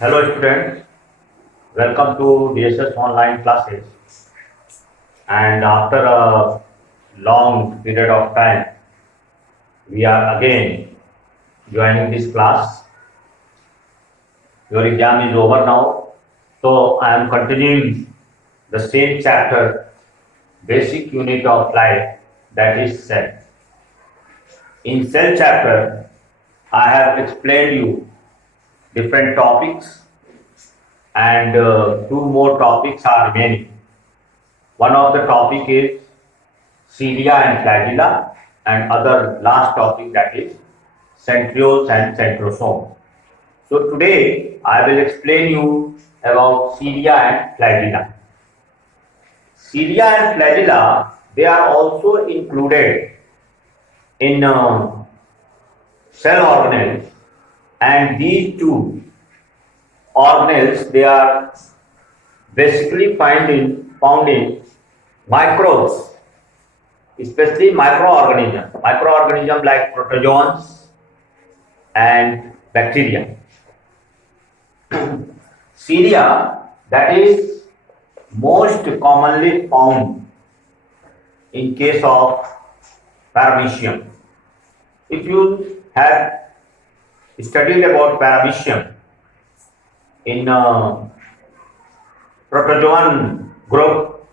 Hello students, welcome to DSS online classes. And after a long period of time, we are again joining this class. Your exam is over now, so I am continuing the same chapter, basic unit of life, that is cell. In cell chapter, I have explained you different topics and two more topics are remaining. One of the topic is cilia and flagella, and other last topic, that is centrioles and centrosomes. So today I will explain you about cilia and flagella. Cilia and flagella, they are also included in cell organelles, and these two organelles, they are basically found in microbes, especially microorganisms like protozoans and bacteria. Cilia, that is most commonly found in case of paramecium. If you have studied about paramecium in protozoan group,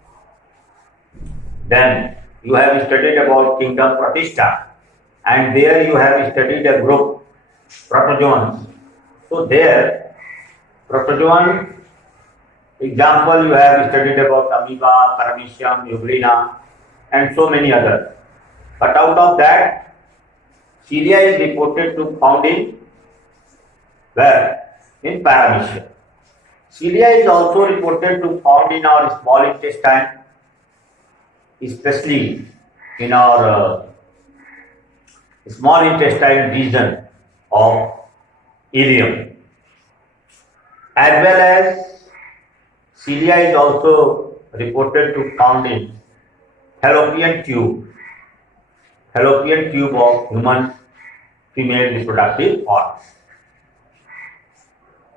then you have studied about kingdom Protista, and there you have studied a group protozoans. So there, protozoan example, you have studied about amoeba, paramecium, euglena, and so many others. But out of that, cilia is reported to found in where? In paramecium. Cilia is also reported to found in our small intestine, especially in our small intestine region of ileum. As well as cilia is also reported to found in fallopian tube of human female reproductive organs.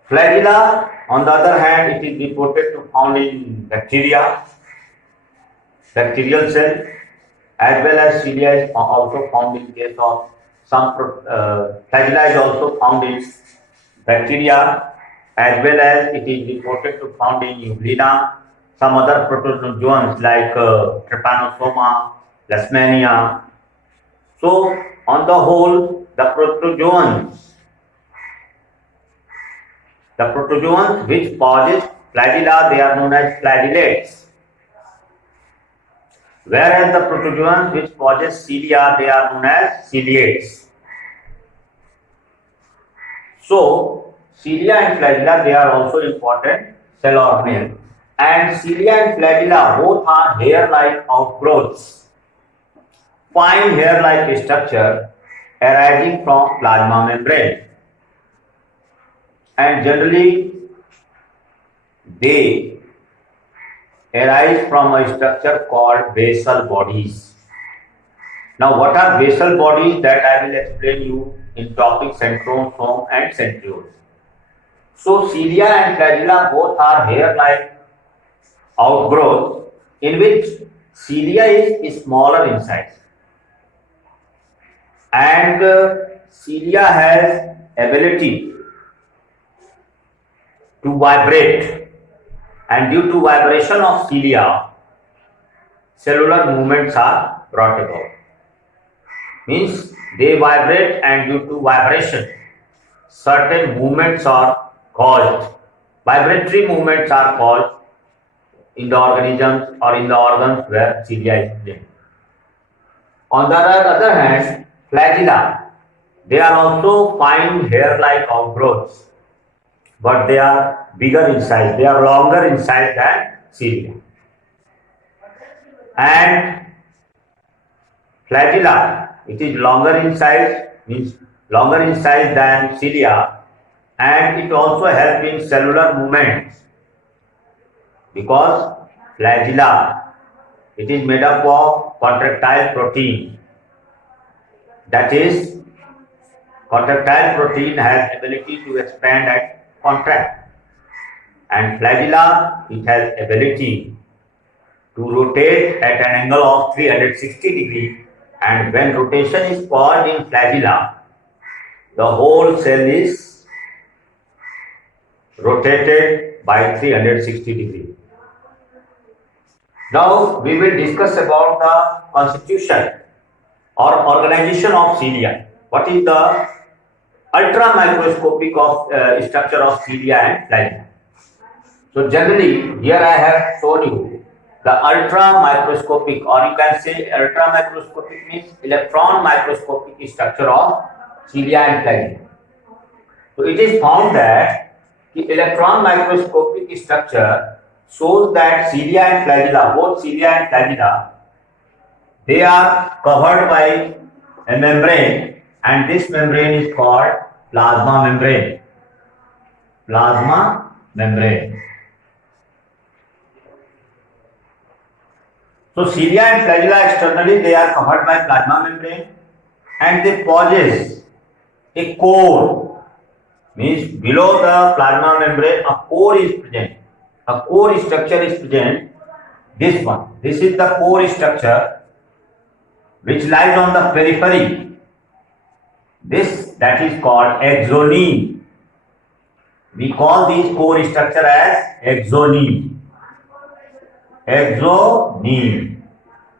Flagella, on the other hand, it is reported to found in bacteria, bacterial cell, as well as cilia is also found in case of some flagella is also found in bacteria, as well as it is reported to found in euglena, some other protozoans like trypanosoma, leishmania. So on the whole, the protozoans which possess flagella, they are known as flagellates, whereas the protozoans which possess cilia, they are known as ciliates. So cilia and flagella, they are also important cell organelles, and cilia and flagella both are hair-like outgrowths, fine hair-like structure arising from plasma membrane, and generally they arise from a structure called basal bodies. Now, what are basal bodies? That I will explain you in topic centrosome and centrioles. So, cilia and flagella both are hair-like outgrowth in which cilia is smaller in size, and cilia has ability to vibrate, and due to vibration of cilia, cellular movements are brought about. Means they vibrate, and due to vibration, certain movements are caused. Vibratory movements are caused in the organisms or in the organs where cilia is present. On the other hand, flagella, they are also fine hair-like outgrowths, but they are bigger in size, they are longer in size than cilia. And flagella, it is longer in size, means longer in size than cilia, and it also helps in cellular movements, because flagella, it is made up of contractile protein, that is, contractile protein has ability to expand and contract. and flagella, it has ability to rotate at an angle of 360 degree, and when rotation is caused in flagella, the whole cell is rotated by 360 degree. Now we will discuss about the constitution or organization of cilia. What is the ultra microscopic of structure of cilia and flagella? So generally here I have shown you the ultra microscopic, or you can say ultra microscopic means electron microscopic structure of cilia and flagella. So it is found that the electron microscopic structure shows that cilia and flagella, both cilia and flagella, they are covered by a membrane, and this membrane is called plasma membrane. Plasma membrane. So cilia and flagella externally they are covered by plasma membrane, and they possess a core, means below the plasma membrane a core is present. A core structure is present. This one. This is the core structure which lies on the periphery. This that is called axoneme. We call this core structure as axoneme. Axoneme.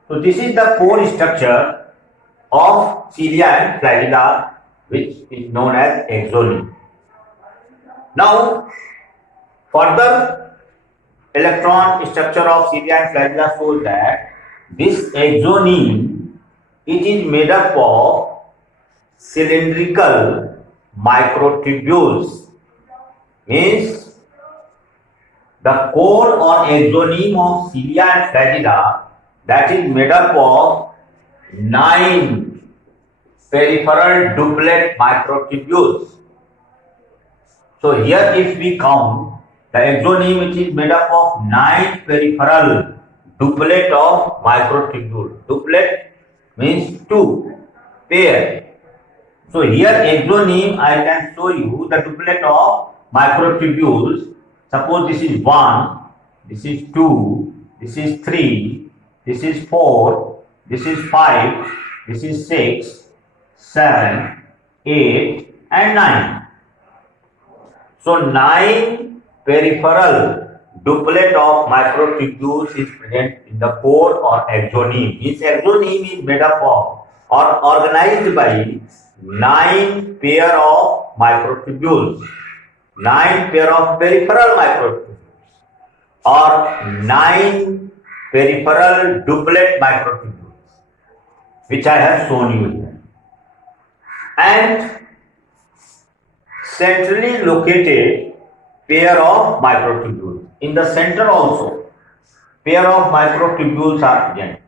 So this is the core structure of cilia and flagella, which is known as axoneme. Now, further electron structure of cilia and flagella shows that this axoneme, it is made up of cylindrical microtubules. Means the core or axoneme of cilia and flagella, that is made up of 9 peripheral duplet microtubules. So here if we count, the axoneme, which is made up of 9 peripheral duplet of microtubule. Duplet means 2 pair. So here axoneme, I can show you the duplet of microtubules. Suppose this is 1, this is 2, this is 3, this is 4, this is 5, this is 6, 7, 8 and 9. So 9 peripheral duplet of microtubules is present in the core or axoneme. This axoneme is made up of or organized by 9 pair of microtubules, 9 pair of peripheral microtubules, or 9 peripheral duplet microtubules, which I have shown you here, and centrally located pair of microtubules. In the center also, pair of microtubules are present.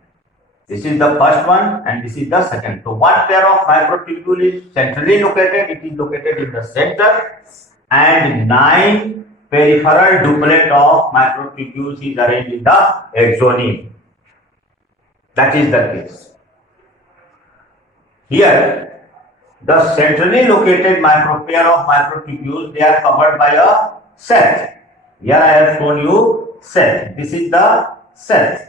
This is the first one and this is the second. So one pair of microtubule is centrally located. It is located in the center, and 9 peripheral duplet of microtubules is arranged in the axoneme. That is the case. Here, the centrally located pair of microtubules, they are covered by a set. Here I have shown you set. This is the set.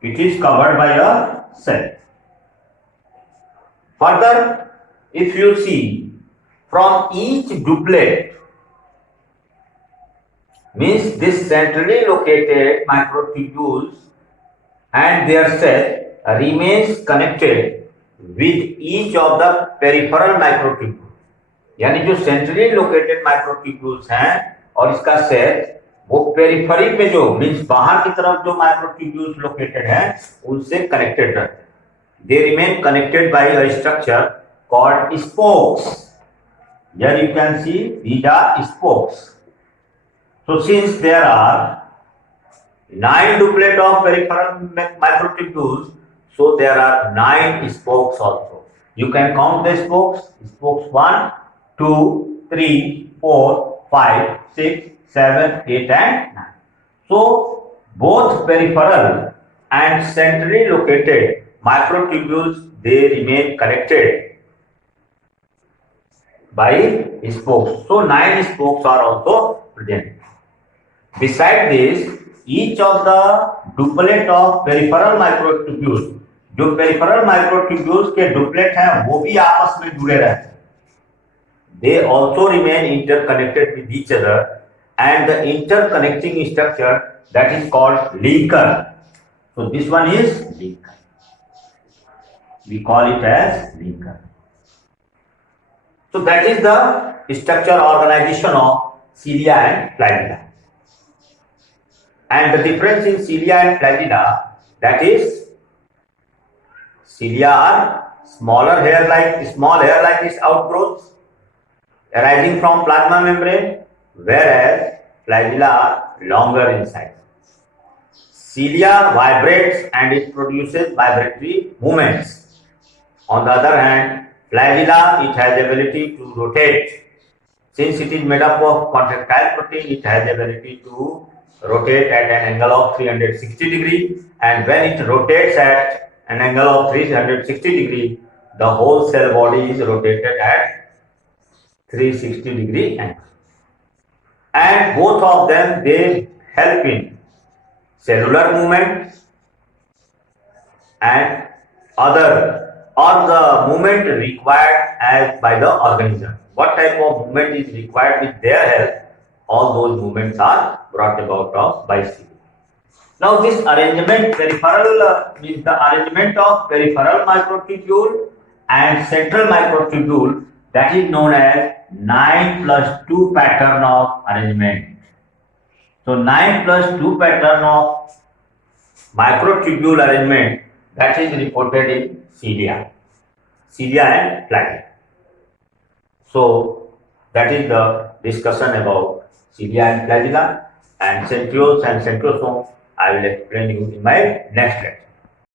It is covered by a set. Further, if you see, from each duplet, means this centrally located microtubules and their set remains connected with each of the peripheral microtubules. यानी जो centrally located microtubules हैं और इसका set वो periphery पे जो means बाहर की तरफ जो माइक्रोट्यूब्यूल्स लोकेटेड हैं उनसे कनेक्टेड रहते हैं. They remain connected by a structure called spokes. Here you can see these are spokes. So since there are 9 duplet of peripheral microtubules, so there are 9 spokes also. You can count the spokes. Spokes 1, 2, 3, 4, 5, 6, 7, 8 and 9. So both peripheral and centrally located microtubules, they remain connected by spokes. So 9 spokes are also present. Besides this, each of the duplet of peripheral microtubules, जो peripheral microtubules के duplet हैं वो भी आपस में जुड़े रहते हैं. They also remain interconnected with each other, and the interconnecting structure that is called linker. So this one is linker. We call it as linker. So that is the structure organization of cilia and flagella. And the difference in cilia and flagella, that is, cilia are small hair-like outgrowths arising from plasma membrane, whereas flagella are longer in size. Cilia vibrates and it produces vibratory movements. On the other hand, flagella, it has ability to rotate. Since it is made up of contractile protein, it has ability to rotate at an angle of 360 degree, and when it rotates at an angle of 360 degree, the whole cell body is rotated at 360 degree angle. And both of them, they help in cellular movement and the movement required as by the organism. What type of movement is required with their help? All those movements are brought about by cilia. Now this arrangement, means the arrangement of peripheral microtubule and central microtubule, that is known as 9+2 pattern of arrangement. So 9+2 pattern of microtubule arrangement, that is reported in cilia and flagella. So that is the discussion about cilia and flagella, and centrioles and centrosomes I will explain you in my next lecture.